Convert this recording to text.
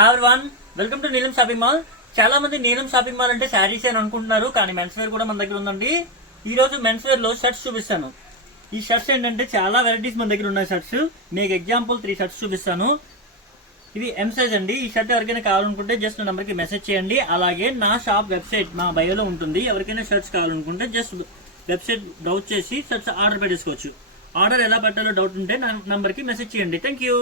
Hi everyone, welcome to నీలం shopping mall. చాలా మంది నీలం షాపింగ్ మాల్ అంటే శారీస్ అని అనుకుంటున్నారు, కానీ మెన్స్ వేర్ కూడా మన దగ్గర ఉందండి. ఈ రోజు మెన్స్ వేర్ లో షర్ట్స్ చూపిస్తాను. ఈ షర్ట్స్ ఏంటంటే చాలా వెరైటీస్ మన దగ్గర ఉన్నాయి షర్ట్స్. మీకు ఎగ్జాంపుల్ 3 షర్ట్స్ చూపిస్తాను. ఇది ఎం సైజ్ అండి. ఈ షర్ట్ ఎవరికైనా కావాలనుకుంటే జస్ట్ నెంబర్ కి మెసేజ్ చేయండి. అలాగే నా షాప్ వెబ్సైట్ మా బయోలో ఉంటుంది. ఎవరికైనా షర్ట్స్ కావాలనుకుంటే జస్ట్ వెబ్సైట్ బ్రౌజ్ చేసి షర్ట్స్ ఆర్డర్ పెట్టేసుకోవచ్చు. ఆర్డర్ ఎలా పెట్టాలో డౌట్ ఉంటే నా నంబర్ కి మెసేజ్ చేయండి. Thank you.